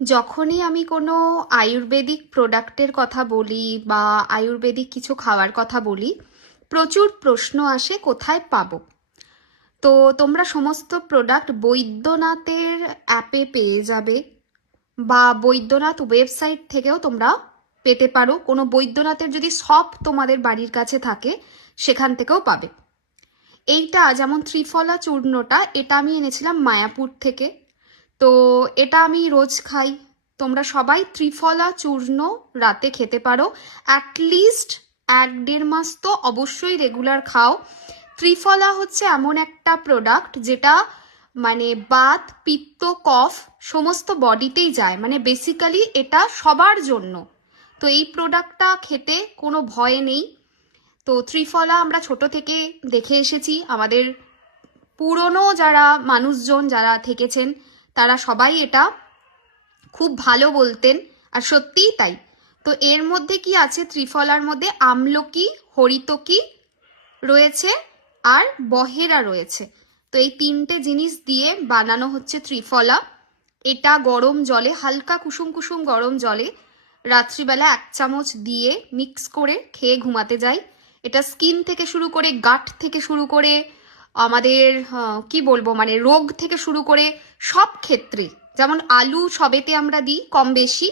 যখনই আমি কোনো আয়ুর্বেদিক প্রোডাক্টের কথা বলি বা আয়ুর্বেদিক কিছু খাওয়ার কথা বলি, প্রচুর প্রশ্ন আসে কোথায় পাবো। তো তোমরা সমস্ত প্রোডাক্ট বৈদ্যনাথের অ্যাপে পেয়ে যাবে বা বৈদ্যনাথ ওয়েবসাইট থেকেও তোমরা পেতে পারো। কোনো বৈদ্যনাথের যদি শপ তোমাদের বাড়ির কাছে থাকে সেখান থেকেও পাবে। এইটা যেমন ত্রিফলা চূর্ণটা, এটা আমি এনেছিলাম মায়াপুর থেকে। তো এটা আমি রোজ খাই। তোমরা সবাই ত্রিফলা চূর্ণ রাতে খেতে পারো। অ্যাটলিস্ট 1-1.5 মাস তো অবশ্যই রেগুলার খাও। ত্রিফলা হচ্ছে এমন একটা প্রোডাক্ট যেটা মানে বাত, পিত্ত, কফ সমস্ত বডিতেই যায়, মানে বেসিক্যালি এটা সবার জন্য। তো এই প্রোডাক্টটা খেতে কোনো ভয় নেই। তো ত্রিফলা আমরা ছোট থেকে দেখে এসেছি, আমাদের পুরনো যারা মানুষজন যারা থেকেছেন তারা সবাই এটা খুব ভালো বলতেন, আর সত্যিই তাই। তো এর মধ্যে কি আছে, ত্রিফলার মধ্যে আমলকি, হরিতকি রয়েছে আর বহেরা রয়েছে। তো এই 3টে জিনিস দিয়ে বানানো হচ্ছে ত্রিফলা। এটা গরম জলে, হালকা কুসুম কুসুম গরম জলে রাত্রিবেলা 1 চামচ দিয়ে মিক্স করে খেয়ে ঘুমাতে যাই। এটা স্কিন থেকে শুরু করে, গাট থেকে শুরু করে, আমাদের কি বলবো মানে রোগ থেকে শুরু করে সব ক্ষেত্রে, যেমন আলু সবেতে আমরা দিই কম বেশি,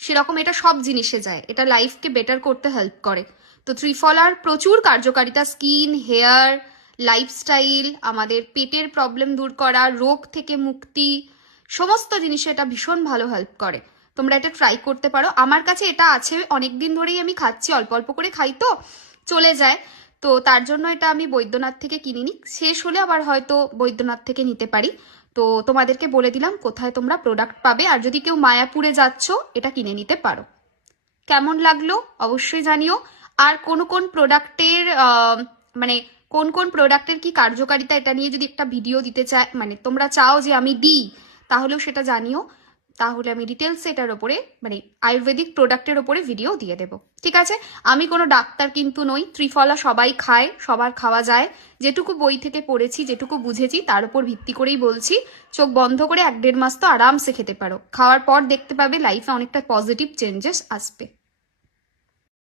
সেরকম এটা সব জিনিসে যায়। এটা লাইফকে বেটার করতে হেল্প করে। তো ত্রিফলার প্রচুর কার্যকারিতা, স্কিন, হেয়ার, লাইফস্টাইল, আমাদের পেটের প্রবলেম দূর করা, রোগ থেকে মুক্তি, সমস্ত জিনিসে এটা ভীষণ ভালো হেল্প করে। তোমরা এটা ট্রাই করতে পারো। আমার কাছে এটা আছে, অনেকদিন ধরেই আমি খাচ্ছি, অল্প অল্প করে খাই তো চলে যায়। তো তার জন্য এটা আমি বৈদ্যনাথ থেকে কিনিনি, শেষ হলে আবার হয়তো বৈদ্যনাথ থেকে নিতে পারি। তো তোমাদেরকে বলে দিলাম কোথায় তোমরা প্রোডাক্ট পাবে, আর যদি কেউ মায়াপুরে যাচ্ছ এটা কিনে নিতে পারো। কেমন লাগলো অবশ্যই জানিও। আর কোন কোন প্রোডাক্টের মানে কোন কোন প্রোডাক্টের কি কার্যকারিতা, এটা নিয়ে যদি একটা ভিডিও দিতে চাই, মানে তোমরা চাও যে আমি দিই, তাহলেও সেটা জানিও। তাহলে আমি ডিটেলস এটার ওপরে, মানে আয়ুর্বেদিক প্রোডাক্টের ওপরে ভিডিও দিয়ে দেবো, ঠিক আছে? আমি কোনো ডাক্তার কিন্তু নই। ত্রিফলা সবাই খায়, সবার খাওয়া যায়। যেটুকু বই থেকে পড়েছি, যেটুকু বুঝেছি তার উপর ভিত্তি করেই বলছি। চোখ বন্ধ করে 1-1.5 মাস তো আরামসে খেতে পারো। খাওয়ার পর দেখতে পাবে লাইফে অনেকটা পজিটিভ চেঞ্জেস আসবে।